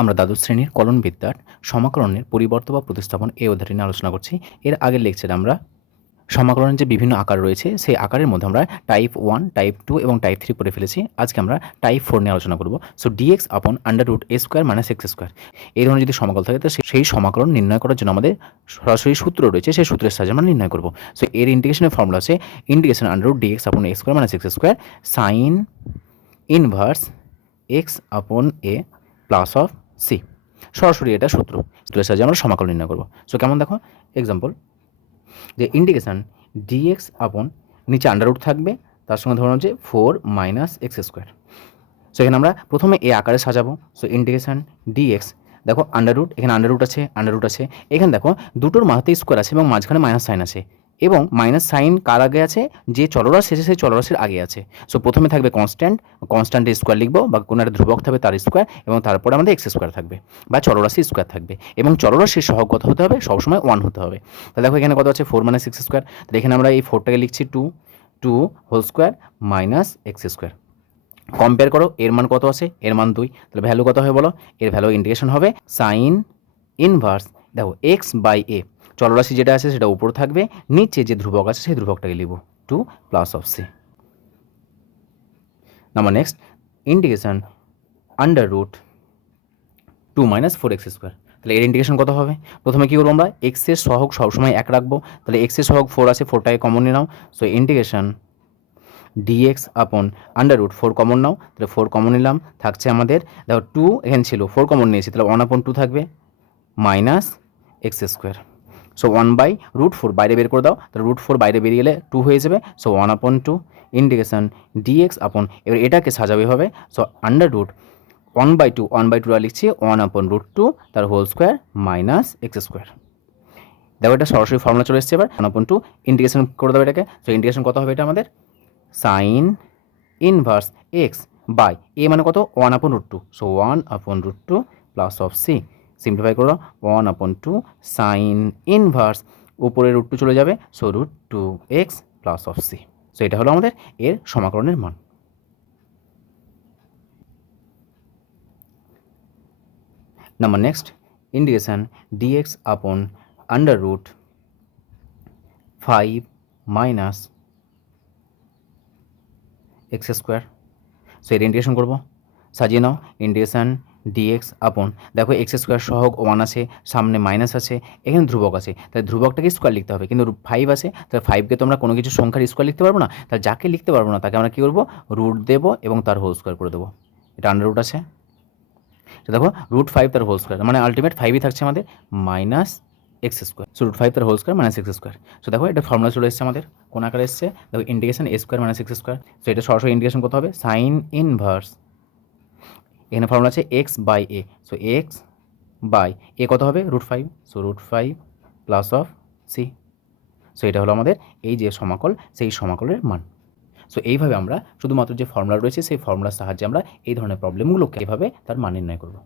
আমরা দ্বাদশ শ্রেণির কলন বিদ্যার সমাকলনের পরিবর্ত বা প্রতিস্থাপন এই অধ্যায়টি নিয়ে আলোচনা করছি। এর আগের লেকচারে আমরা সমাকলনের যে বিভিন্ন আকার রয়েছে, সেই আকারের মধ্যে আমরা টাইপ ওয়ান টাইপ টু এবং টাইপ থ্রি পড়ে ফেলেছি। আজকে আমরা টাইপ ফোর নিয়ে আলোচনা করব। So dx upon under root a square minus x square এই ধরনের যদি সমাকল থাকে তো সেই সমাকলন নির্ণয় করার জন্য আমাদের সরাসরি সূত্র রয়েছে, সেই সূত্রের সাহায্যে আমরা নির্ণয় করব। সো এর ইন্টিগ্রেশনের ফর্মুলা আছে integration under root dx upon a square minus x square sine inverse x upon a plus of C. সরাসরি এটা সূত্র। সূত্রের সাহায্যে আমরা সমাকলন নির্ণয় করব। সো কেমন দেখো? এক্সাম্পল যে ইন্টিগ্রেশন ডিএক্স আপন নিচে আন্ডাররুট থাকবে, তার সঙ্গে ধরুন যে four minus x square so এখানে আমরা প্রথমে এ আকারে সাজাবো। সো ইন্টিগ্রেশন ডিএক্স দেখো আন্ডাররুট এখানে আন্ডাররুট আছে আন্ডাররুট আছে। এখানে দেখো, দুটোর মাথাতে স্কোয়ার আছে এবং মাঝখানে মাইনাস সাইন আছে। এবং মাইনাস সাইন কার আগে আছে? যে চলরাশি আছে, সেই চলরাশির আগে আছে। সো প্রথমে থাকবে কনস্ট্যান্ট কনস্ট্যান্টের স্কোয়ার লিখব বা কোনো একটা ধ্রুবক থাকবে তার স্কোয়ার এবং তারপরে আমাদের এক্স স্কোয়ার থাকবে বা চলরাশি স্কোয়ার থাকবে এবং চলরাশির সহগ কত হতে হবে? সবসময় ওয়ান হতে হবে। তাহলে দেখো এখানে কত আছে? ফোর মাইনাস সিক্স স্কোয়ার তাহলে এখানে আমরা এই ফোরটাকে লিখছি two two whole square minus x square compare করো, এর মান কত আছে? এর মান দুই। তাহলে ভ্যালু কত হবে বলো? এর ভ্যালু ইন্টিগ্রেশন হবে সাইন ইনভার্স দেখো এক্স বাই এ চলরাশি যেটা আছে সেটা উপর থাকবে, নিচে যে ধ্রুবক আছে সেই ধ্রুবকটাকে লিখব two plus of C number next integration under root two minus four x square তাহলে এর ইন্টিগ্রেশন কত হবে? প্রথমে কী করব আমরা? এক্সের সহগ সবসময় এক রাখব। তাহলে এক্সের সহগ ফোর আছে ফোরটাকে কমন নিয়ে নাও। So integration dx upon under root four common নাও। তাহলে ফোর কমন নিলাম, থাকছে আমাদের। দেখো টু এখানে ছিল ফোর কমন নিয়েছি, তাহলে ওয়ান আপন টু থাকবে minus x square so one by root four বাইরে বের করে দাও। তাহলে রুট ফোর বাইরে বেরিয়ে গেলে টু হয়ে যাবে। So one upon two integration dx upon এবার এটাকে সাজাবে হবে। So under root one by two one by টুটা লিখছি ওয়ান আপন রুট টু তার whole square minus x square দেখো এটা সরাসরি ফর্মুলা চলে এসেছে এবার। ওয়ান আপন টু ইন্টিগ্রেশন করে দেবে এটাকে। সো ইন্টিগ্রেশন কত হবে এটা আমাদের? Sine inverse x by a মানে কত? One upon root two so one upon root two plus of C simplify করো one upon two sine inverse উপরে রুট টু চলে যাবে so root two x plus of C so এটা হলো আমাদের এর সমাকলনের মান। Number next integration dx upon under root five minus x square so এর ইন্টিগ্রেশন করব। সাজিয়ে নাও ইন্টিগ্রেশন ডিএক্স আপন দেখো এক্স স্কোয়ার সহগ ওয়ান আছে, সামনে মাইনাস আছে, এখানে ধ্রুবক আছে তাহলে ধ্রুবকটাকে স্কোয়ার লিখতে হবে, কিন্তু ফাইভ আছে তাহলে ফাইভকে তোমরা কোনো কিছু সংখ্যার স্কোয়ার লিখতে পারব না তাহলে যাকে লিখতে পারব না, তাকে আমরা কী করব? রুট দেবো এবং তার হোল স্কোয়ার করে দেবো, এটা আন্ডার রুট আছে দেখো রুট ফাইভ তার হোল স্কোয়ার মানে আলটিমেট ফাইভই থাকছে আমাদের minus x square so root five তার whole square minus x square so দেখো এটা ফর্মুলা চলে এসেছে আমাদের, কোন আকারে এসছে? দেখো integration a square minus x square so এটা সরাসরি ইন্টিগ্রেশন কত হবে সাইন ইনভার্স এখানে ফর্মুলা আছে x by a so x by a কত হবে? Root five so root five plus of C so এটা হলো আমাদের এই যে সমাকল, সেই সমাকলের মান। সো এইভাবে আমরা শুধুমাত্র যে ফর্মুলা রয়েছে, সেই ফর্মুলার সাহায্যে আমরা এই ধরনের প্রবলেমগুলোকে এভাবে তার মান নির্ণয় করব।